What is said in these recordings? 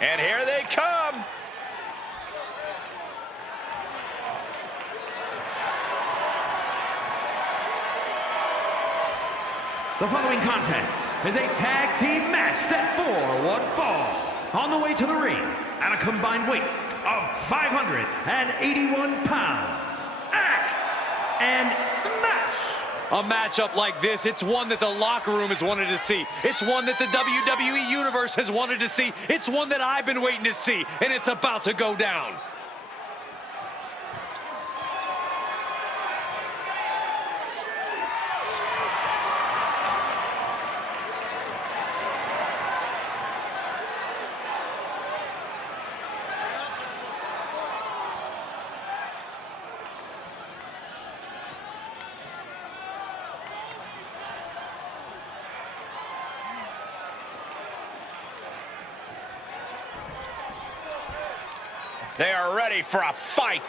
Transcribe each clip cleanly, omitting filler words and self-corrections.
And here they come. The following contest is a tag team match set for one fall. On the way to the ring, at a combined weight of 581 pounds, Axe and Smash. A matchup like this, it's one that the locker room has wanted to see. It's one that the WWE Universe has wanted to see. It's one that I've been waiting to see, and it's about to go down. They are ready for a fight.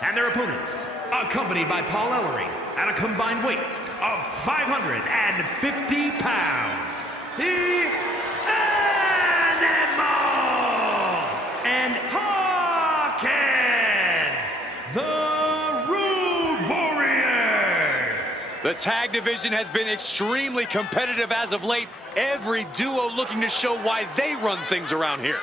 And their opponents, accompanied by Paul Ellering, at a combined weight of 550 pounds, the Animal and Hawkins, the Rude Warriors. The tag division has been extremely competitive as of late. Every duo looking to show why they run things around here.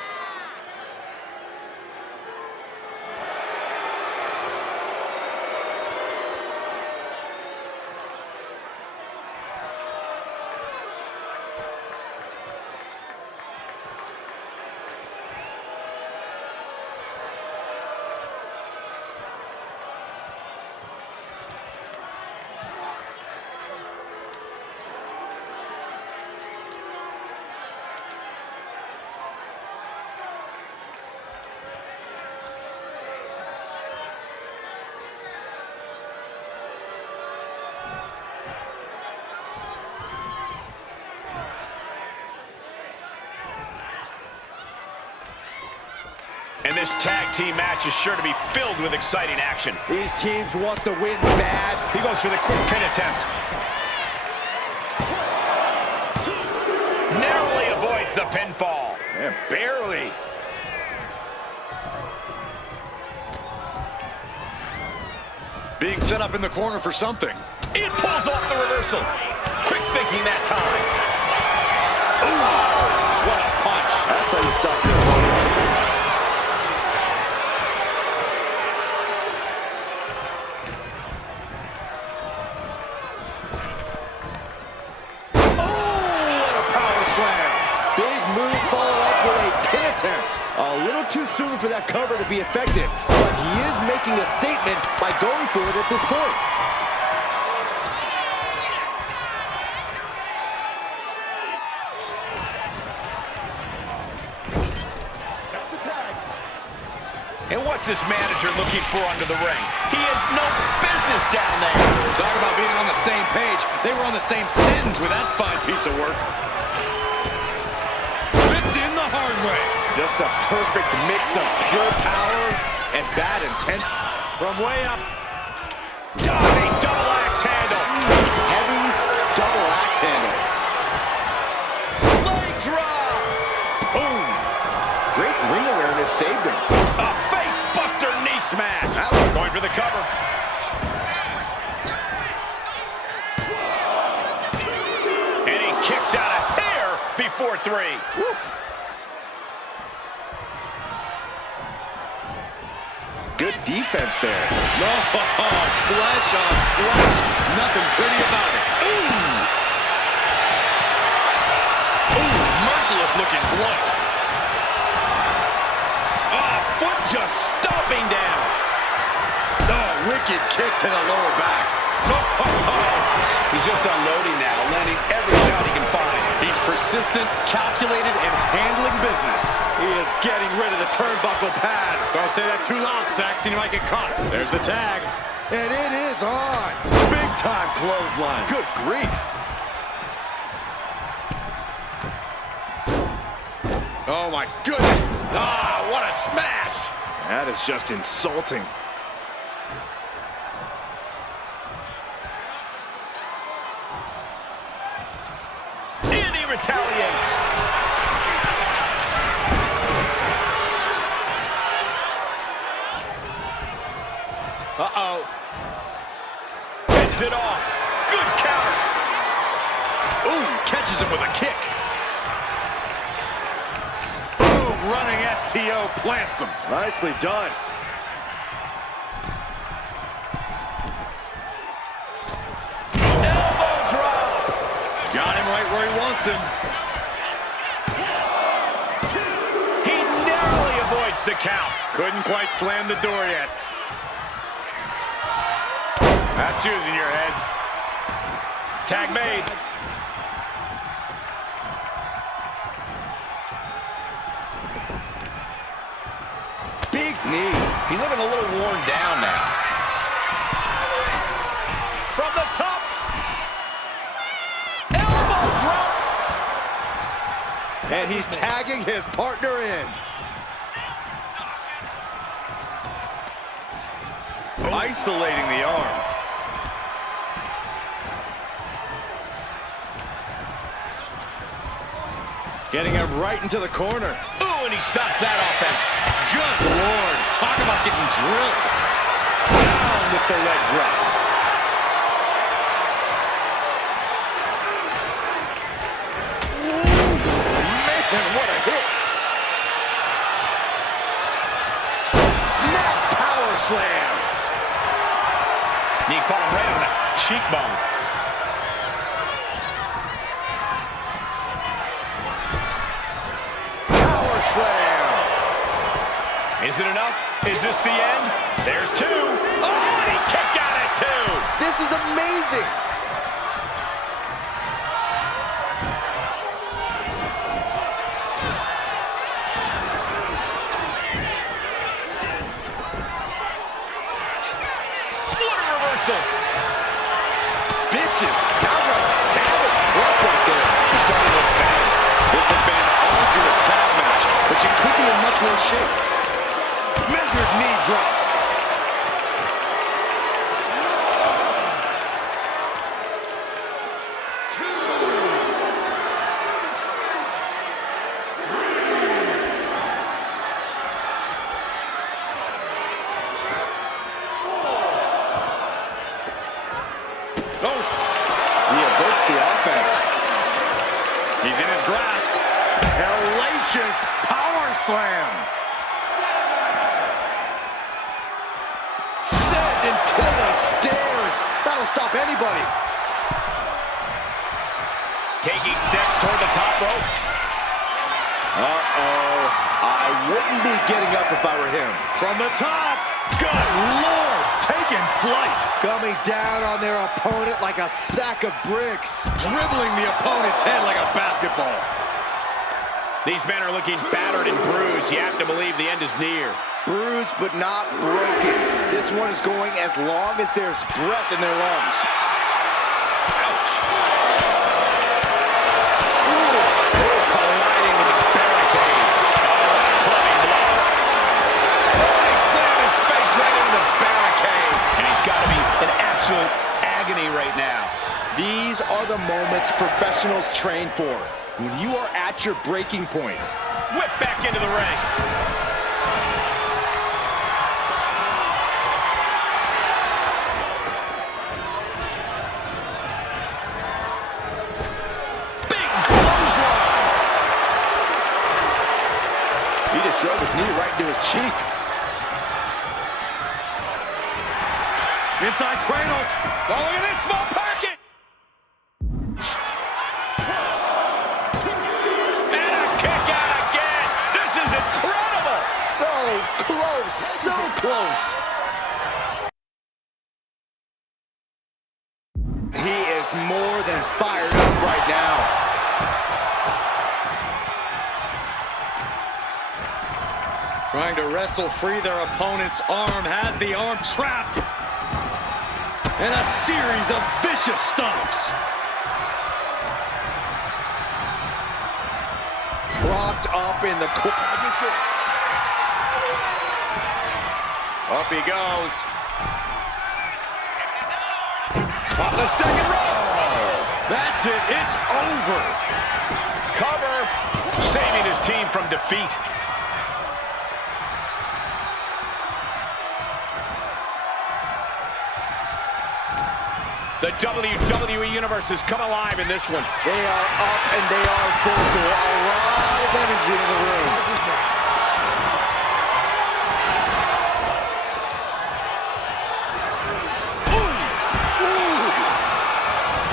And this tag team match is sure to be filled with exciting action. These teams want the win bad. He goes for the quick pin attempt. Narrowly avoids the pinfall. Yeah, barely. Being set up in the corner for something. It pulls off the reversal. Quick thinking that time. Ooh, what a punch. That's how you stop your opponent. A little too soon for that cover to be effective, but he is making a statement by going for it at this point. That's a tag. And what's this manager looking for under the ring? He has no business down there. Talk about being on the same page. They were on the same sentence with that fine piece of work. Whipped in the hard way. Just a perfect mix of pure power and bad intent. From way up. Diving double axe handle. Heavy double axe handle. Leg drop. Boom. Great ring awareness saved him. A face buster knee smash. Going for the cover. And he kicks out a hair before three. Woo. Good defense there. No, flesh on flesh. Nothing pretty about it. Ooh. Ooh, merciless looking blood. Oh, foot just stomping down. Oh, wicked kick to the lower back. He's just unloading now, letting every shot he can find. He's persistent, calculated, and handling business. He is getting rid of the turnbuckle pad. Don't say that too loud, Saxon. You might get caught. There's the tag. And it is on. Big time clothesline. Good grief. Oh, my goodness. Ah, what a smash. That is just insulting. And he retaliates. Uh-oh. Heads it off. Good counter. Ooh, catches him with a kick. Boom, running STO plants him. Nicely done. Elbow drop. Got him right where he wants him. He narrowly avoids the count. Couldn't quite slam the door yet. That's using your head. Tag made. Big knee. He's looking a little worn down now. From the top. Elbow drop. And he's tagging his partner in. Isolating the arm. Getting him right into the corner. Ooh, and he stops that offense. Good Lord. Talk about getting drilled. Down with the leg drop. Man, what a hit. Snap power slam. He caught him right on the cheekbone. Power slam. Is it enough? Is this the end? There's two. Oh, and he kicked out at two. This is amazing. What a reversal. Vicious, downright savage club right there. He's starting to look bad. This has been an arduous tag match, but you could be in much worse shape. Measured knee drop. Oh, he averts the offense. He's in his grasp. Hellacious power slam. Sent into the stairs. That'll stop anybody. Taking steps toward the top rope. Uh-oh. I wouldn't be getting up if I were him. From the top. Good Lord. Taking flight. Coming down on their opponent like a sack of bricks. Dribbling the opponent's head like a basketball. These men are looking battered and bruised. You have to believe the end is near. Bruised but not broken. This one is going as long as there's breath in their lungs. Ouch. Ooh, colliding with the barricade. Oh, clubbing blow. Oh, he slammed his face right into the barricade. And he's got to be in absolute agony right now. These are the moments professionals train for. When you are at your breaking point. Whip back into the ring. Big clothesline. He just drove his knee right into his cheek. Inside cradle. Oh, look at this small packet. And a kick out again. This is incredible. So close, so close. He is is more than fired up right now. Trying to wrestle free their opponent's arm, has the arm trapped. And a series of vicious stomps. Locked up in the corner. Up he goes. On the second row. That's it, it's over. Cover. Saving his team from defeat. The WWE Universe has come alive in this one. They are up and they are vocal. A lot of energy in the room.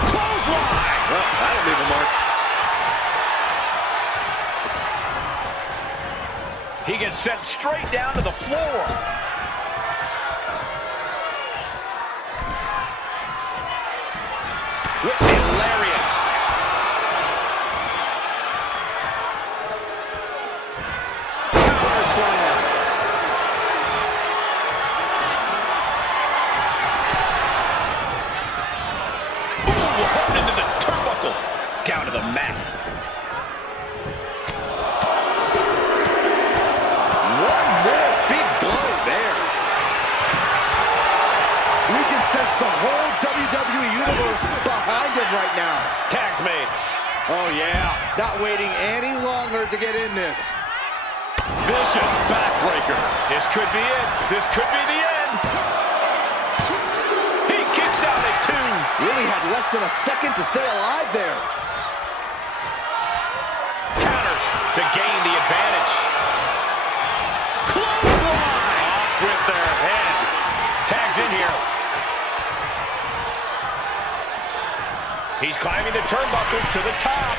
Clothesline! Well, that'll leave a mark. He gets sent straight down to the floor. With the lariat. Power slam. Ooh, hooked into the turnbuckle. Down to the mat. One more big blow there. We can sense the whole WWE Universe behind him right now. Tag's made. Oh, yeah. Not waiting any longer to get in this. Vicious backbreaker. This could be it. This could be the end. He kicks out at 2. Really had less than a second to stay alive there. Counters to gain the advantage. Clothesline! Off with their head. Tag's in here. He's climbing the turnbuckles to the top.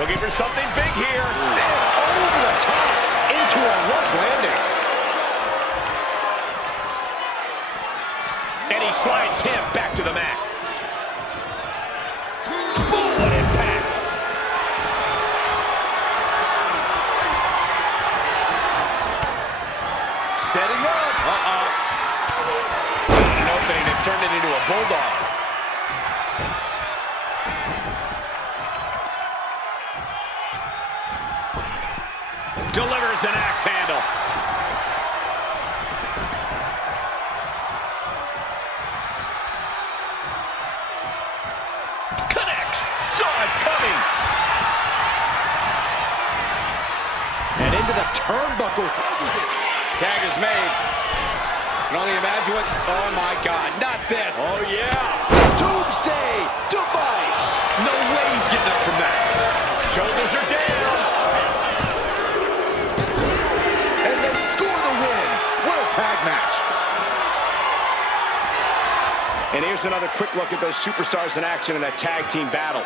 Looking for something big here. And over the top into a rough landing. And he slides him back to the mat. Boom, what impact. Setting up. Found an opening and turned it into a bulldog. Delivers an axe handle. Connects. Saw it coming. And into the turnbuckle. Tag is made. Can only imagine what, oh my God, not this. Oh, yeah. Doomsday device. No way he's getting up from that. Shoulders are down. And they score the win. What a tag match. And here's another quick look at those superstars in action in a tag team battle.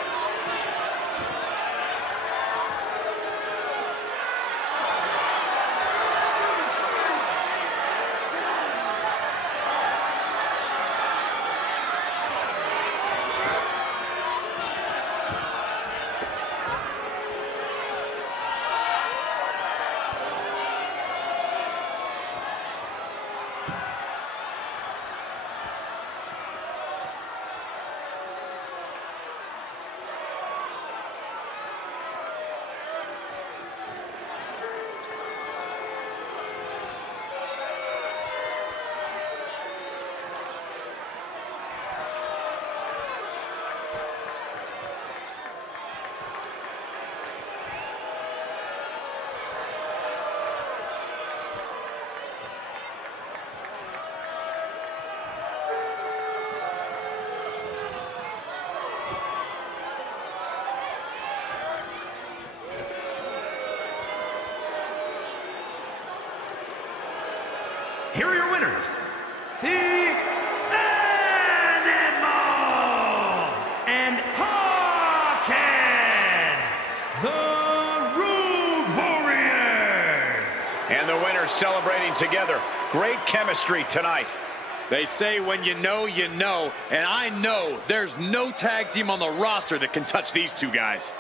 Here are your winners, the Animal and Hawkins, the Road Warriors. And the winners celebrating together. Great chemistry tonight. They say when you know, and I know there's no tag team on the roster that can touch these two guys.